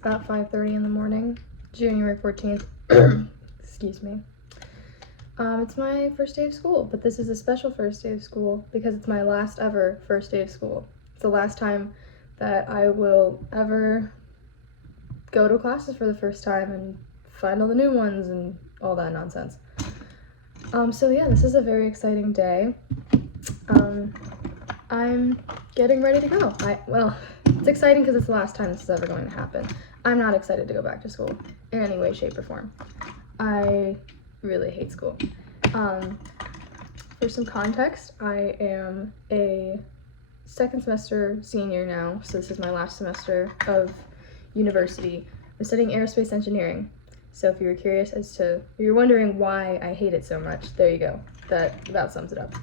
about 5:30 in the morning, January 14th. Excuse me. It's my first day of school, but this is a special first day of school because it's my last ever first day of school. It's the last time that I will ever go to classes for the first time and find all the new ones and all that nonsense. So yeah, this is a very exciting day. I'm getting ready to go. Well, it's exciting because it's the last time this is ever going to happen. I'm not excited to go back to school in any way, shape, or form. I really hate school. For some context, I am a second semester senior now, so this is my last semester of university. I'm studying aerospace engineering. So if you were curious as to, if you're wondering why I hate it so much, there you go. That about sums it up.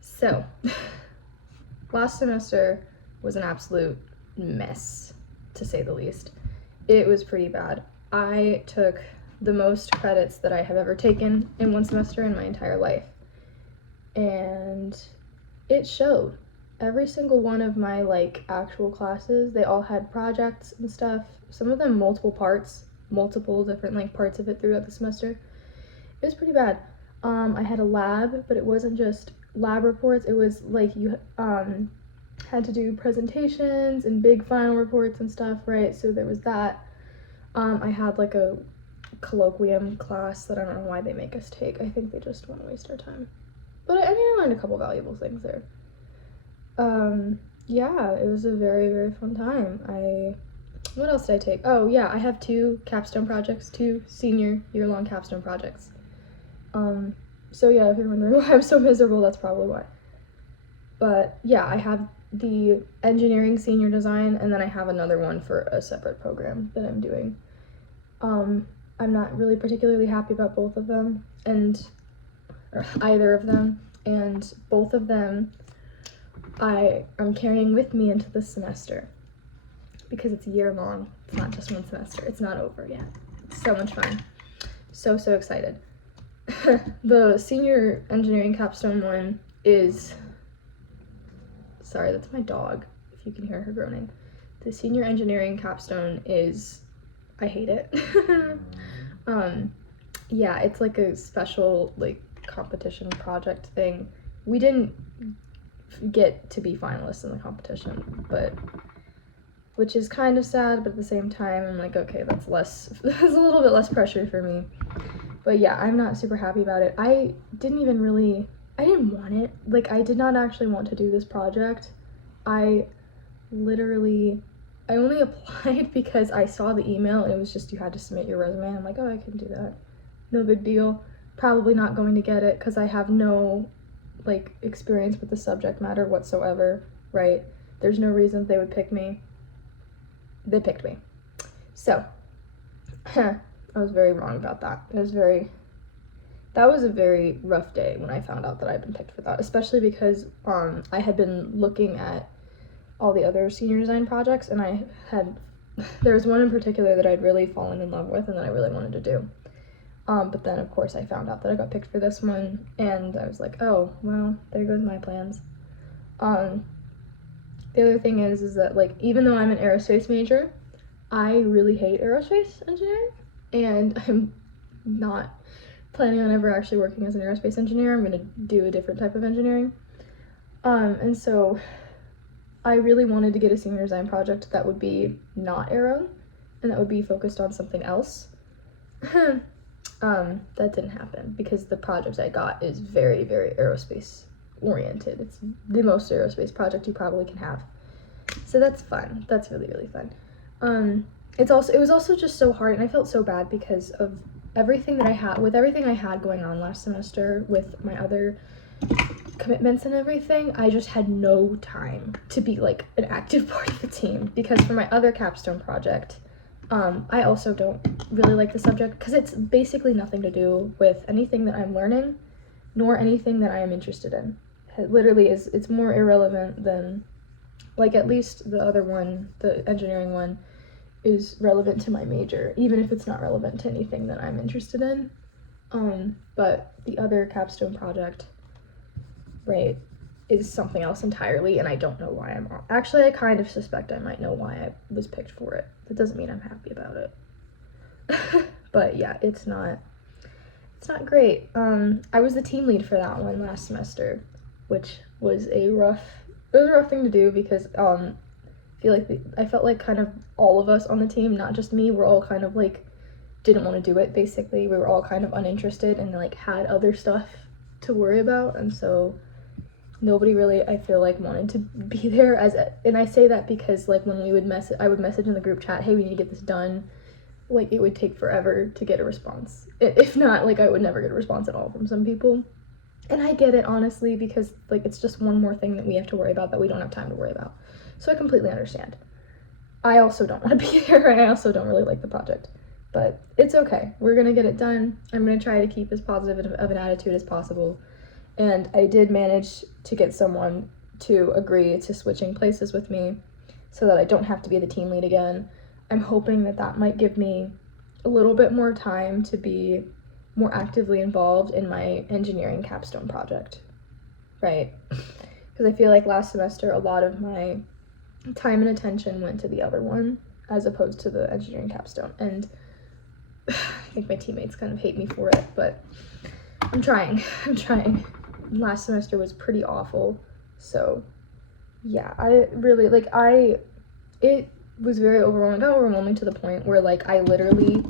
So, last semester was an absolute mess, to say the least. It was pretty bad. I took the most credits that I have ever taken in one semester in my entire life. And it showed. Every single one of my actual classes, they all had projects and stuff. Some of them multiple parts, multiple different parts of it throughout the semester. It was pretty bad. I had a lab, but it wasn't just lab reports. It was you had to do presentations and big final reports and stuff, right? So there was that. I had a colloquium class that I don't know why they make us take. I think they just want to waste our time. But I learned a couple valuable things there. Yeah, it was a very, very fun time. What else did I take? Oh yeah, I have 2 capstone projects, 2 senior year-long capstone projects. So yeah, if you're wondering why I'm so miserable, that's probably why. But yeah, I have the engineering senior design, and then I have another one for a separate program that I'm doing. I'm not really particularly happy about both of them, or either of them, and both of them I'm carrying with me into this semester because it's a year long. It's not just one semester. It's not over yet. It's so much fun. So excited. The senior engineering capstone one is, sorry, that's my dog, if you can hear her groaning. The senior engineering capstone is, I hate it. Yeah, it's a special competition project thing. We didn't get to be finalists in the competition, which is kind of sad, but at the same time I'm okay, that's a little bit less pressure for me. But yeah, I'm not super happy about it. I didn't want it. I did not actually want to do this project. I only applied because I saw the email and it was just you had to submit your resume. I'm oh, I can do that. No big deal. Probably not going to get it because I have no experience with the subject matter whatsoever, right? There's no reason they would pick me. They picked me. So, I was very wrong about that. That was a very rough day when I found out that I'd been picked for that, especially because I had been looking at all the other senior design projects, and there was one in particular that I'd really fallen in love with and that I really wanted to do. But then of course I found out that I got picked for this one, and I was oh, well, there goes my plans. The other thing is that even though I'm an aerospace major, I really hate aerospace engineering, and I'm not planning on ever actually working as an aerospace engineer. I'm going to do a different type of engineering. And so I really wanted to get a senior design project that would be not aero, and that would be focused on something else. That didn't happen because the project I got is very, very aerospace oriented. It's the most aerospace project you probably can have. So that's fun. That's really, really fun. It was also just so hard, and I felt so bad because of everything I had going on last semester with my other commitments and everything. I just had no time to be an active part of the team because for my other capstone project, I also don't really like the subject because it's basically nothing to do with anything that I'm learning nor anything that I am interested in. It literally it's more irrelevant than at least the other one, the engineering one, is relevant to my major, even if it's not relevant to anything that I'm interested in. But the other capstone project, right, is something else entirely, and I don't know why I'm on. Actually, I kind of suspect I might know why I was picked for it. That doesn't mean I'm happy about it. But yeah, it's not great. I was the team lead for that one last semester, which was a rough thing to do because I felt like kind of all of us on the team, not just me, were all kind of like didn't want to do it. Basically, we were all kind of uninterested and like had other stuff to worry about, and so nobody really, I feel like, wanted to be there. And I say that because like when I would message in the group chat, hey, we need to get this done. Like it would take forever to get a response. If not, like I would never get a response at all from some people. And I get it, honestly, because like it's just one more thing that we have to worry about that we don't have time to worry about. So I completely understand. I also don't want to be there. I also don't really like the project. But it's okay. We're going to get it done. I'm going to try to keep as positive of an attitude as possible. And I did manage to get someone to agree to switching places with me so that I don't have to be the team lead again. I'm hoping that might give me a little bit more time to be more actively involved in my engineering capstone project, right? Because I feel like last semester a lot of my time and attention went to the other one as opposed to the engineering capstone, and I think my teammates kind of hate me for it, but I'm trying. Last semester was pretty awful, so yeah, it was very overwhelming to the point where like I literally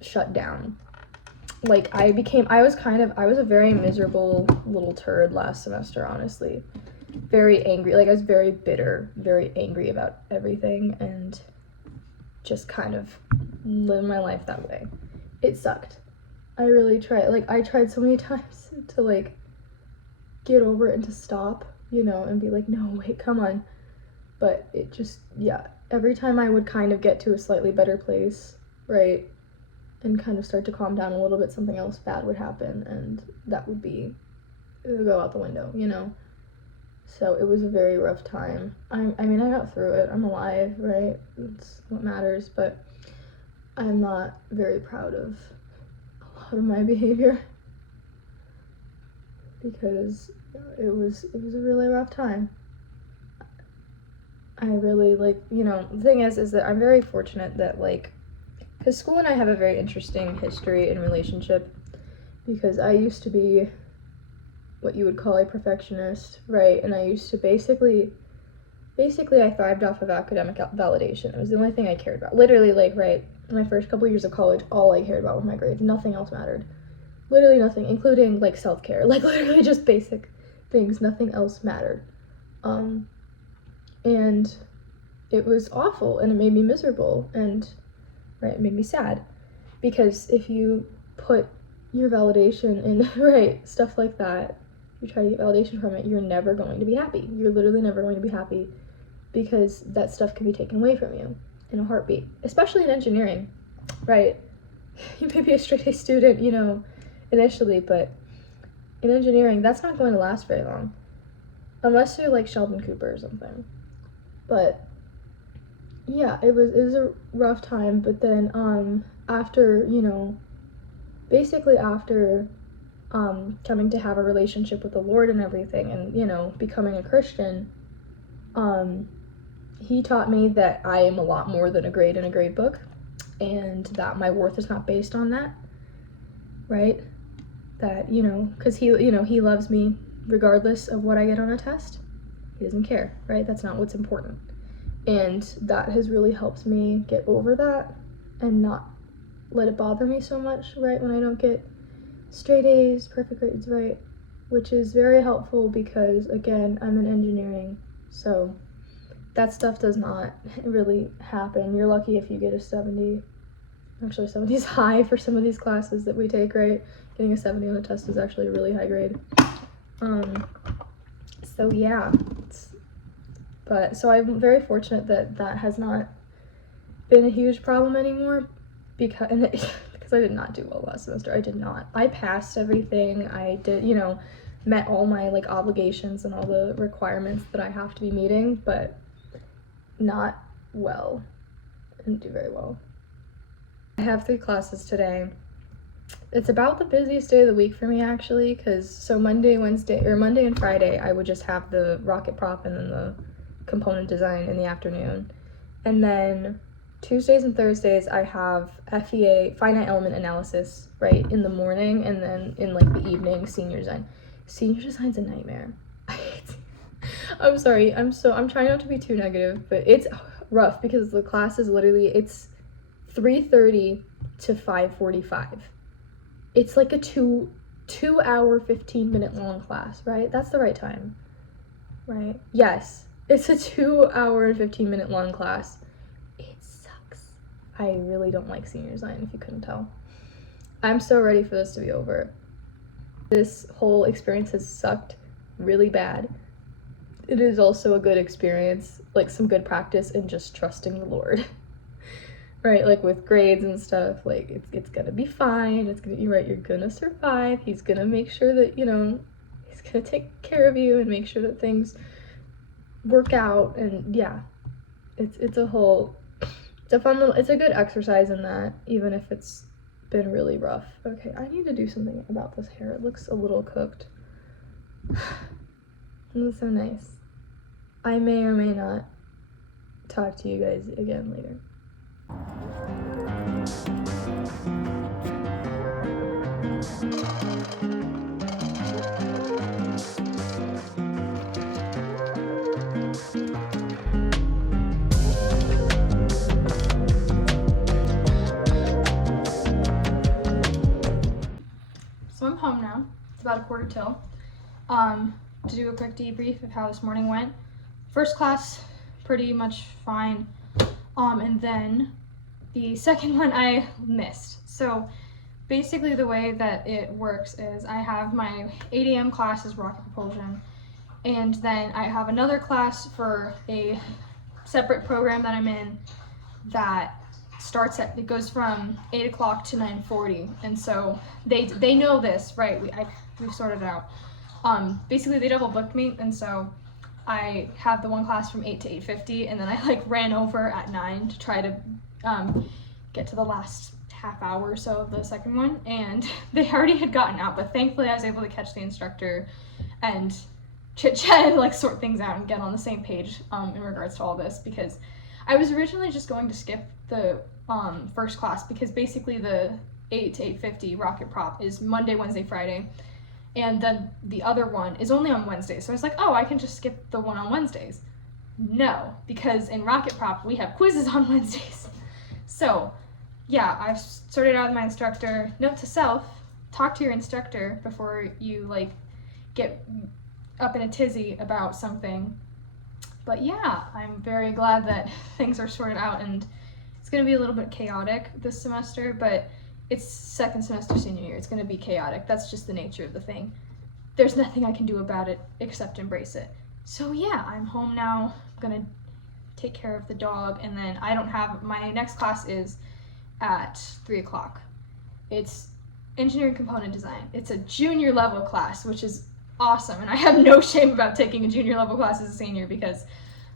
shut down. Like I was a very miserable little turd last semester, honestly. Very angry, like I was very bitter, very angry about everything, and just kind of lived my life that way. It sucked. I really tried, like I tried so many times to like get over it and to stop, and be like, no, wait, come on. But it just, yeah, every time I would kind of get to a slightly better place, right, and kind of start to calm down a little bit, something else bad would happen, and it would go out the window, So it was a very rough time. I mean, I got through it. I'm alive, right? That's what matters, but I'm not very proud of a lot of my behavior because it was a really rough time. I really the thing is that I'm very fortunate that because school and I have a very interesting history and relationship, because I used to be what you would call a perfectionist, right? And I used to basically I thrived off of academic validation. It was the only thing I cared about. Literally, right, in my first couple years of college, all I cared about was my grades. Nothing else mattered. Literally nothing, including self-care. Literally just basic things. Nothing else mattered. And it was awful, and it made me miserable, and it made me sad, because if you put your validation in stuff like that, you try to get validation from it, you're never going to be happy. You're literally never going to be happy, because that stuff can be taken away from you in a heartbeat, especially in engineering, right? You may be a straight A student, initially, but in engineering, that's not going to last very long, unless you're like Sheldon Cooper or something. But yeah, it was a rough time. But then after coming to have a relationship with the Lord and everything, and becoming a Christian, he taught me that I am a lot more than a grade in a grade book, and that my worth is not based on that, right? That because he loves me regardless of what I get on a test. He doesn't care, right? That's not what's important. And that has really helped me get over that and not let it bother me so much, right? When I don't get straight A's, perfect grades, right? Which is very helpful because, again, I'm in engineering, so that stuff does not really happen. You're lucky if you get a 70. Actually, 70 is high for some of these classes that we take, right? Getting a 70 on a test is actually a really high grade. So yeah, so I'm very fortunate that has not been a huge problem anymore, because I did not do well last semester. I did not. I passed everything. I did, met all my obligations and all the requirements that I have to be meeting, but not well. I didn't do very well. I have 3 classes today. It's about the busiest day of the week for me, actually, because so Monday and Friday, I would just have the rocket prop and then the component design in the afternoon. And then Tuesdays and Thursdays, I have FEA, finite element analysis, right, in the morning, and then in like the evening, senior design. Senior design's a nightmare. I'm sorry, I'm trying not to be too negative, but it's rough because the class is literally, it's 3:30 to 5:45. It's like a 2 hour 15-minute long class, right? That's the right time, right? Yes, it's a 2 hour and 15-minute long class. It sucks. I really don't like senior design, if you couldn't tell. I'm so ready for this to be over. This whole experience has sucked really bad. It is also a good experience, like some good practice in just trusting the Lord. Right, like with grades and stuff, like it's gonna be fine, it's gonna be right, you're gonna survive, he's gonna make sure that, he's gonna take care of you and make sure that things work out, and yeah, it's a fun little, it's a good exercise in that, even if it's been really rough. Okay, I need to do something about this hair, it looks a little cooked. It looks so nice. I may or may not talk to you guys again later. So I'm home now. It's about 1:45. To do a quick debrief of how this morning went. First class, pretty much fine. And then the second one I missed. So basically the way that it works is I have my 8 a.m. class is rocket propulsion, and then I have another class for a separate program that I'm in that it goes from 8 o'clock to 9:40, and so they know this, right? We've sorted it out. Basically they double booked me, and so I have the one class from 8 to 8:50, and then I ran over at 9 to try to get to the last half hour or so of the second one, and they already had gotten out, but thankfully I was able to catch the instructor and chit-chat and sort things out and get on the same page in regards to all this, because I was originally just going to skip the first class, because basically the 8 to 8:50 rocket prop is Monday, Wednesday, Friday, and then the other one is only on Wednesdays. So I was like, oh, I can just skip the one on Wednesdays. No, because in rocket prop we have quizzes on Wednesdays. So yeah, I've sorted out with my instructor. Note to self, talk to your instructor before you get up in a tizzy about something. But yeah, I'm very glad that things are sorted out, and it's going to be a little bit chaotic this semester, but it's second semester senior year. It's going to be chaotic. That's just the nature of the thing. There's nothing I can do about it except embrace it. So yeah, I'm home now. I'm going to take care of the dog, and then my next class is at 3 o'clock. It's engineering component design. It's a junior level class, which is awesome, and I have no shame about taking a junior level class as a senior, because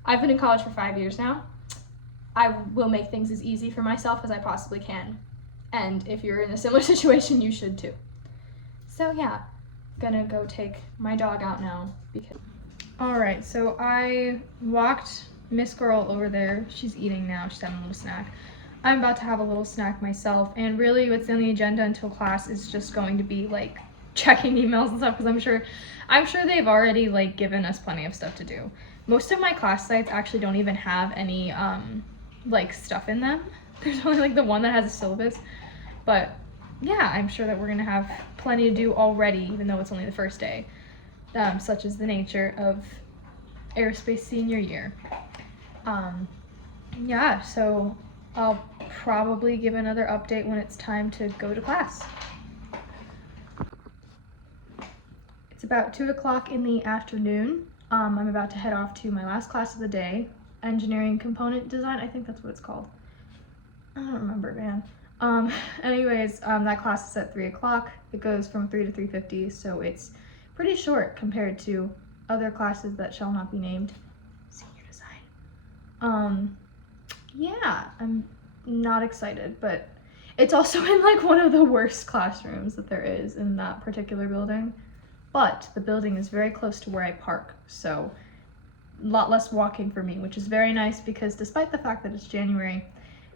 I've been in college for 5 years now. I will make things as easy for myself as I possibly can, and if you're in a similar situation, you should too. So yeah, gonna go take my dog out now. Alright, so I walked Miss Girl over there. She's eating now. She's having a little snack. I'm about to have a little snack myself, and really what's on the agenda until class is just going to be checking emails and stuff, because I'm sure they've already given us plenty of stuff to do. Most of my class sites actually don't even have any stuff in them. There's only the one that has a syllabus, but yeah, I'm sure that we're gonna have plenty to do already, even though it's only the first day, such is the nature of aerospace senior year. Yeah, so I'll probably give another update when it's time to go to class. It's about 2 o'clock in the afternoon. I'm about to head off to my last class of the day, engineering component design. I think that's what it's called. I don't remember, man. Anyways, that class is at 3 o'clock. It goes from 3 to 3:50, so it's pretty short compared to other classes that shall not be named. Senior design. Yeah, I'm not excited, but It's also in like one of the worst classrooms that there is in that particular building, but the building is very close to where I park, so a lot less walking for me, which is very nice because despite the fact that it's January,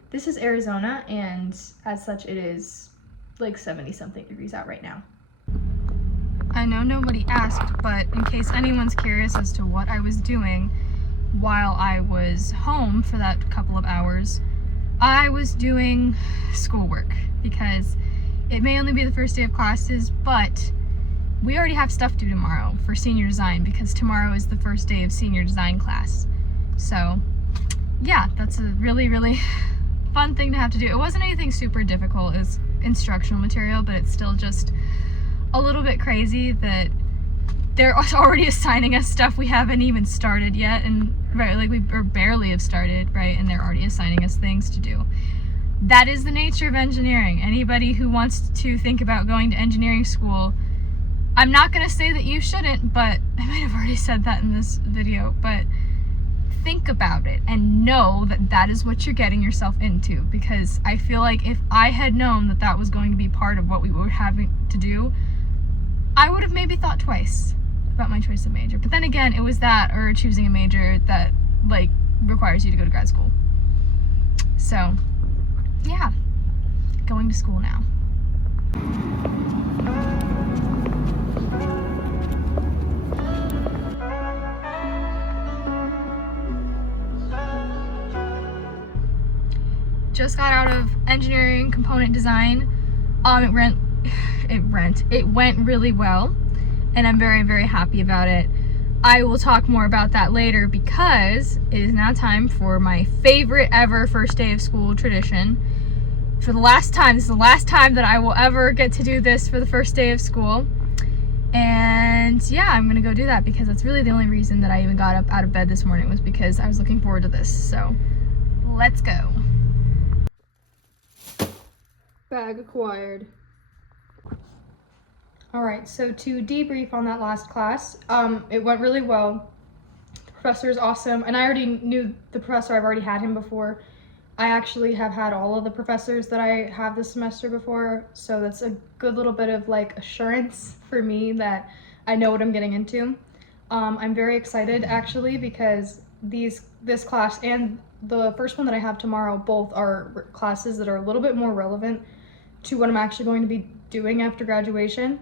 this is Arizona, and as such it is like 70 something degrees out right now. I know nobody asked, but in case anyone's curious as to what I was doing while I was home for that couple of hours, I was doing schoolwork because it may only be the first day of classes, but we already have stuff due tomorrow for senior design because tomorrow is the first day of senior design class. So yeah, that's a really, really fun thing to have to do. It wasn't anything super difficult. It was instructional material, but it's still just a little bit crazy that they're already assigning us stuff we haven't even started yet, and right, like we barely have started, right, and they're already assigning us things to do. That is the nature of engineering. Anybody who wants to think about going to engineering school, I'm not going to say that you shouldn't, but I might have already said that in this video, but think about it and know that that is what you're getting yourself into, because I feel like if I had known that that was going to be part of what we were having to do, I would have maybe thought twice about my choice of major. But then again, it was that or choosing a major that like requires you to go to grad school. So yeah, going to school now. Just got out of engineering component design. It went really well, and I'm very, very happy about it. I will talk more about that later because it is now time for my favorite ever first day of school tradition. For the last time, this is the last time that I will ever get to do this for the first day of school. And yeah, I'm gonna go do that because that's really the only reason that I even got up out of bed this morning, was because I was looking forward to this. So let's go. Bag acquired. Alright, so to debrief on that last class, it went really well. The professor is awesome, and I already knew the professor. I've already had him before. I actually have had all of the professors that I have this semester before, so that's a good little bit of like assurance for me that I know what I'm getting into. I'm very excited actually because this class and the first one that I have tomorrow both are classes that are a little bit more relevant to what I'm actually going to be doing after graduation.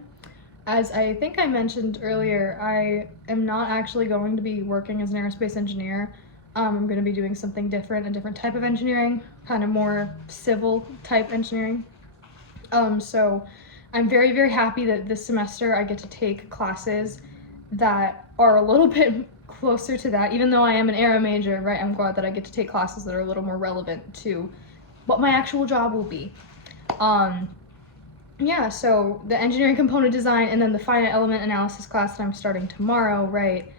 As I think I mentioned earlier, I am not actually going to be working as an aerospace engineer. I'm going to be doing something different, a different type of engineering, kind of more civil type engineering. So I'm very, very happy that this semester I get to take classes that are a little bit closer to that. Even though I am an aero major, right, I'm glad that I get to take classes that are a little more relevant to what my actual job will be. Yeah, so the engineering component design and then the finite element analysis class that I'm starting tomorrow, right,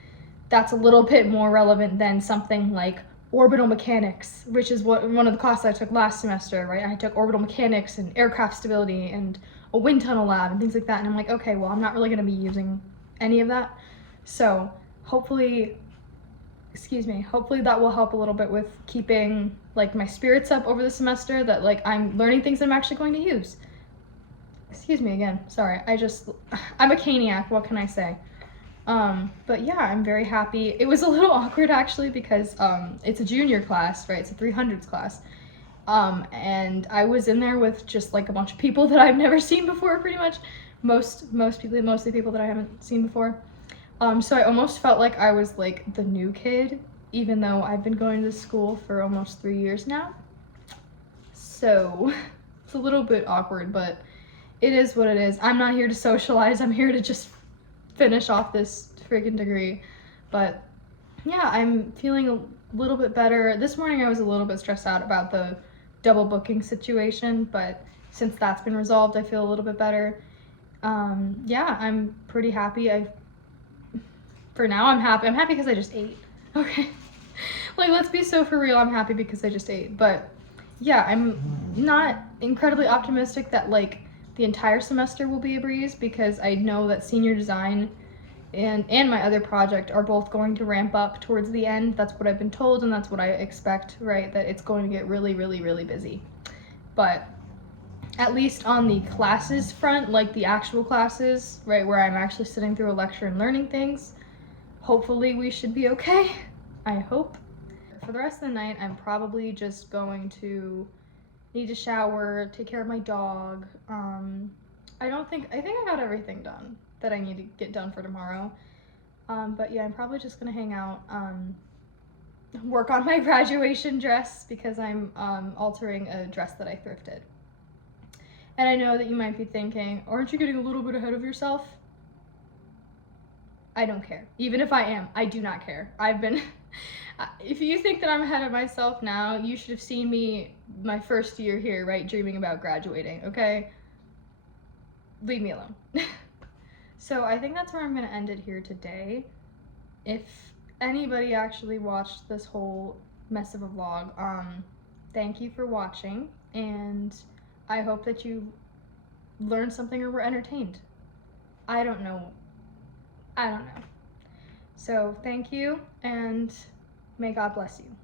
that's a little bit more relevant than something like orbital mechanics, which is what one of the classes I took last semester, right? I took orbital mechanics and aircraft stability and a wind tunnel lab and things like that, and I'm like, okay, well, I'm not really going to be using any of that. So hopefully that will help a little bit with keeping like my spirits up over the semester, that like I'm learning things that I'm actually going to use. Excuse me again, sorry, I'm a caniac, what can I say? But yeah, I'm very happy. It was a little awkward actually because it's a junior class, right? It's a 300s class. And I was in there with just like a bunch of people that I've never seen before, pretty much. Mostly people that I haven't seen before. So I almost felt like I was like the new kid, even though I've been going to school for almost 3 years now. So it's a little bit awkward, but it is what it is. I'm not here to socialize. I'm here to just finish off this freaking degree. But yeah, I'm feeling a little bit better. This morning I was a little bit stressed out about the double booking situation, but since that's been resolved, I feel a little bit better. Yeah, I'm pretty happy. For now, I'm happy. I'm happy because I just ate. Okay. Like, let's be so for real. I'm happy because I just ate. But yeah, I'm not incredibly optimistic that like the entire semester will be a breeze, because I know that senior design and my other project are both going to ramp up towards the end. That's what I've been told, and that's what I expect, right? That it's going to get really, really, really busy. But at least on the classes front, like the actual classes, right, where I'm actually sitting through a lecture and learning things, hopefully we should be okay. I hope. For the rest of the night, I'm probably just going to need to shower, take care of my dog. I think I got everything done that I need to get done for tomorrow. But yeah, I'm probably just gonna hang out, work on my graduation dress because I'm altering a dress that I thrifted. And I know that you might be thinking, aren't you getting a little bit ahead of yourself? I don't care. Even if I am, I do not care. I've been, if you think that I'm ahead of myself now, you should have seen me my first year here, right? Dreaming about graduating, okay? Leave me alone. So I think that's where I'm gonna end it here today. If anybody actually watched this whole mess of a vlog, thank you for watching, and I hope that you learned something or were entertained. I don't know. So thank you, and may God bless you.